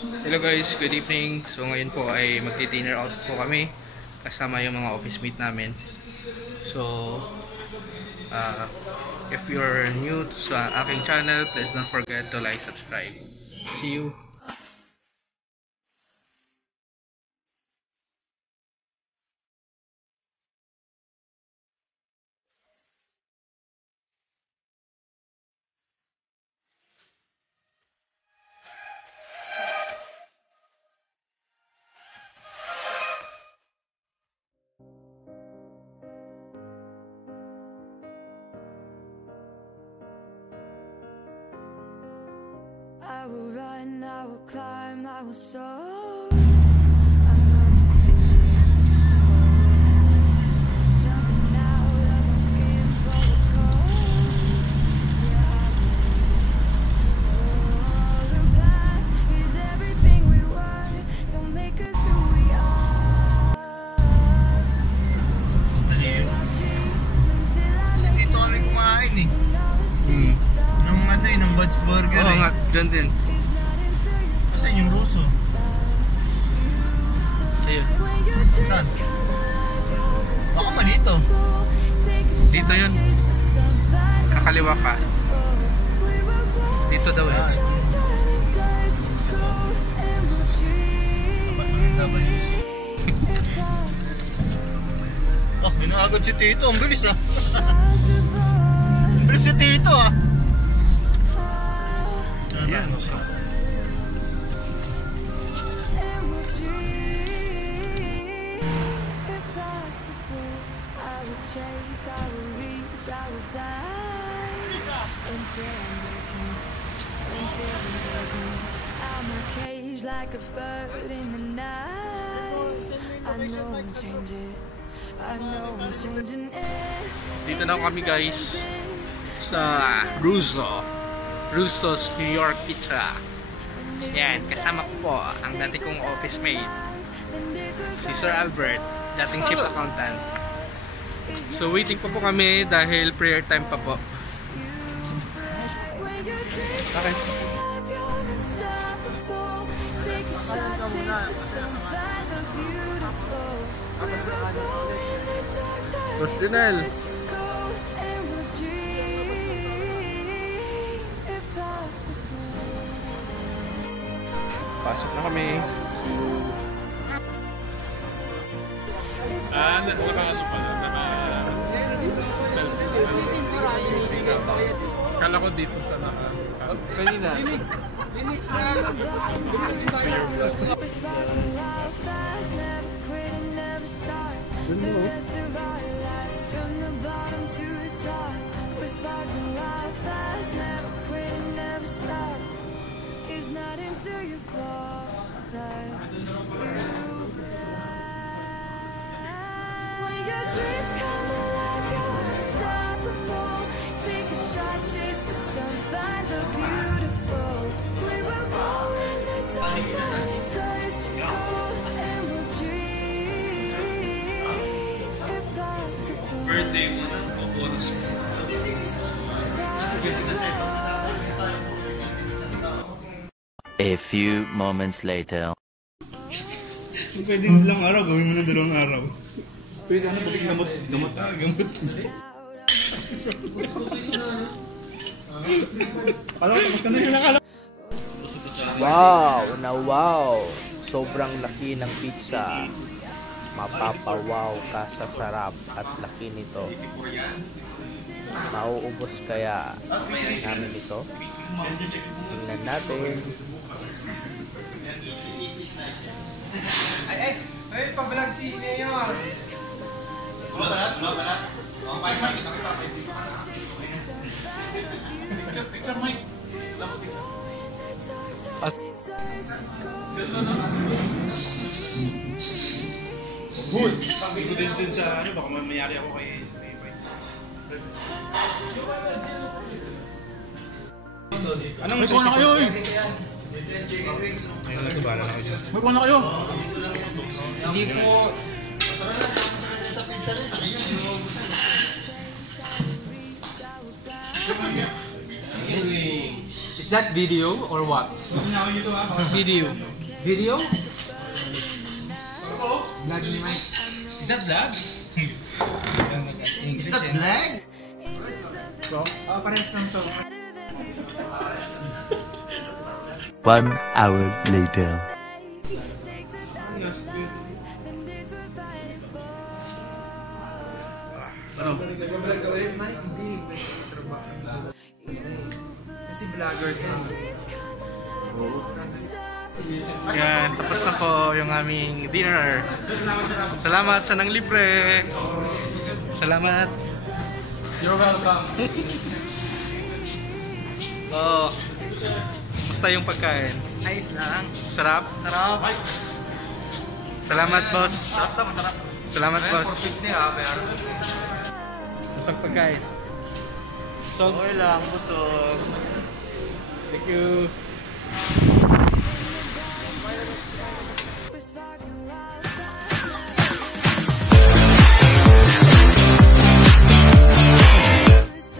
Hello guys, good evening. So ngayon po ay magdi-dinner out po kami kasama yung mga office mate namin. So if you're new sa aking channel, please don't forget to like, subscribe. See you. I will run, I will climb, I will soar. Ng Buds Burger. Oo nga, dyan din. Saan yung Russo? Ayun. Saan? Baka ba dito? Dito yun. Kakaliwa ka. Dito daw eh. Oh, binaagad si Tito. Ang bilis ah. Ang bilis si Tito ah. Yan. Like a bird in the night. I know I'm changing. I know I'm changing it. Dito na kami guys sa Russo's New York Pizza. Yan, kasama ko po ang dati kong office mate, si Sir Albert, dating chief accountant. So waiting po kami dahil prayer time pa po. Okay. Rostinel. Pasok na kami. Naka-ano pala, naka-self. Kala ko dito sa Kanina. Not until you fall that you fly. When your dreams come alive, you're unstoppable. Take a shot, chase the sun, find the beautiful. We will go in the dark, turn it dust to gold, and we'll dream impossible. birthday mo na, bonus mo. A few moments later. Pwede lang araw, gawin mo ng dalawang araw. Pwede ano, pati gamot. Gamot. Alam ko, tapos ka na yung nakala. Wow! Na wow! Sobrang laki ng pizza. Mapapawaw ka sa sarap at laki nito. Mauubos kaya namin ito? Tingnan natin. Ay, pabalag si Mayor. Wala. Picture, Mike. Hoy! Hindi ko din sa ano, baka mayari ako kay anong may kuha na kayo eh? Ayun lang, bala na kayo. May kuha na kayo? Hindi ko... that video or what? Video. Video? Vlog ni Mike. Is that vlog? Is that black? Bro? Parehas lang to. 1 hour later. Ano? Kasi vlogger ka. Yan, tapos na po yung aming dinner. Salamat sa nang libre. Salamat. You're welcome. Oh. Basta yung pagkain. Ayos lang. Sarap. Sarap. Salamat, boss. Sarap na, masarap. Salamat, boss. 450 ha, pero. Basta pagkain. So, Okay lang, busog. thank you.